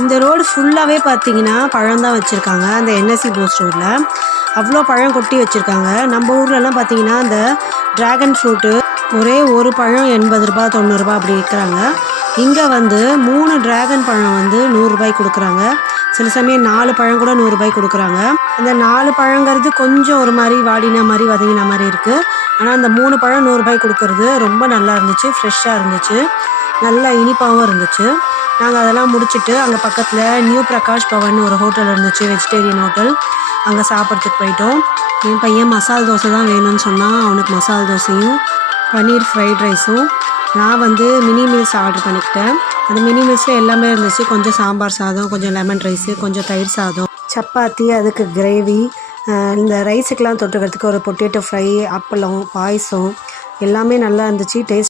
இந்த ரோடு ஃபுல்லாகவே பார்த்தீங்கன்னா பழம் தான் வச்சுருக்காங்க. அந்த என்எஸ்சி போஸ்ட் ரோட்டில் அவ்வளோ பழம் கொட்டி வச்சுருக்காங்க. நம்ம ஊர்லலாம் பார்த்தீங்கன்னா அந்த ட்ராகன் ஃப்ரூட்டு ஒரே ஒரு பழம் எண்பது ரூபா தொண்ணூறுரூபா அப்படி விற்கிறாங்க இங்கே வந்து மூணு டிராகன் பழம் வந்து நூறுரூபாய்க்கு கொடுக்குறாங்க. சில சமயம் நாலு பழம் கூட நூறுரூபாய்க்கு கொடுக்குறாங்க. அந்த நாலு பழங்கிறது கொஞ்சம் ஒரு மாதிரி வாடின மாதிரி வதங்கின மாதிரி இருக்குது ஆனால் அந்த மூணு பழம் நூறுரூபாய்க்கு கொடுக்கறது ரொம்ப நல்லா இருந்துச்சு ஃப்ரெஷ்ஷாக இருந்துச்சு. நல்லா இனிப்பாகவும் இருந்துச்சு. நாங்கள் அதெல்லாம் முடிச்சுட்டு அங்கே பக்கத்தில் நியூ பிரகாஷ் பவன் ஒரு ஹோட்டல் இருந்துச்சு வெஜிடேரியன் ஹோட்டல் அங்கே சாப்பிட்றதுக்கு போயிட்டோம். என் பையன் மசால் தோசை தான் வேணும்னு சொன்னால் அவனுக்கு மசால் தோசையும் பன்னீர் ஃப்ரைட் ரைஸும் நான் வந்து மினி மீல்ஸ் ஆர்டர் பண்ணிக்கிட்டேன். அந்த மினி மீல்ஸில் எல்லாமே இருந்துச்சு. கொஞ்சம் சாம்பார் சாதம் கொஞ்சம் லெமன் ரைஸு கொஞ்சம் தயிர் சாதம். சப்பாத்தி அதுக்கு கிரேவி இந்த ரைஸுக்கெலாம் தொட்டுக்கிறதுக்கு ஒரு பொட்டேட்டோ ஃப்ரை அப்பளம் பாயசம் எல்லாமே நல்லா இருந்துச்சு. டேஸ்ட்